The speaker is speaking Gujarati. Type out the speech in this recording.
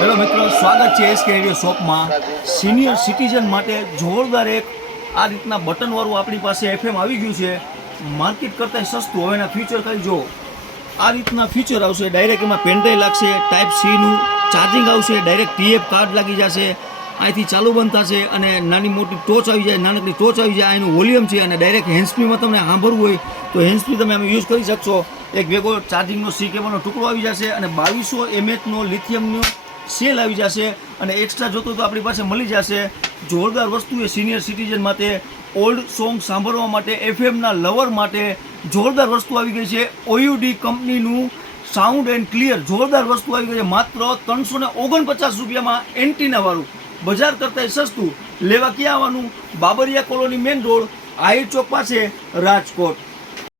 હેલો મિત્રો, સ્વાગત છે એસકે રેડિયો શોપમાં. સિનિયર સિટીઝન માટે જોરદાર એક આ રીતના બટનવાળું આપણી પાસે એફએમ આવી ગયું છે. માર્કેટ કરતાં સસ્તું. હવે એના ફીચર ખાલી જો આ રીતના ફીચર આવશે. ડાયરેક્ટ એમાં પેનડ્રાઈવ લાગશે, ટાઈપ સીનું ચાર્જિંગ આવશે, ડાયરેક્ટ ટીએફ કાર્ડ લાગી જશે, અહીંથી ચાલુ બંધ થશે અને નાની મોટી ટોચ આવી જાય, નાનકડી ટોચ આવી જાય. એનું વોલ્યુમ છે અને ડાયરેક્ટ હેન્ડસ્ફ્રીમાં તમને સાંભળવું હોય તો હેન્ડસ્ફ્રી તમે આમાં યુઝ કરી શકશો. એક ભેગો ચાર્જિંગનો સી કેબલનો ટુકડો આવી જશે અને 2200 mAhનો લિથિયમનો સેલ આવી જશે અને એક્સ્ટ્રા જોતું તો આપણી પાસે મળી જશે. જોરદાર વસ્તુ એ સિનિયર સિટીઝન માટે, ઓલ્ડ સોંગ સાંભળવા માટે, એફએમના લવર માટે જોરદાર વસ્તુ આવી ગઈ છે. ઓયુડી કંપનીનું સાઉન્ડ એન્ડ ક્લિયર જોરદાર વસ્તુ આવી ગઈ છે. માત્ર 349 રૂપિયામાં એન્ટીનાવાળું, બજાર કરતાં સસ્તું. લેવા ક્યાં આવવાનું? Babariya colony main road, Ahir Chowk પાસે, રાજકોટ.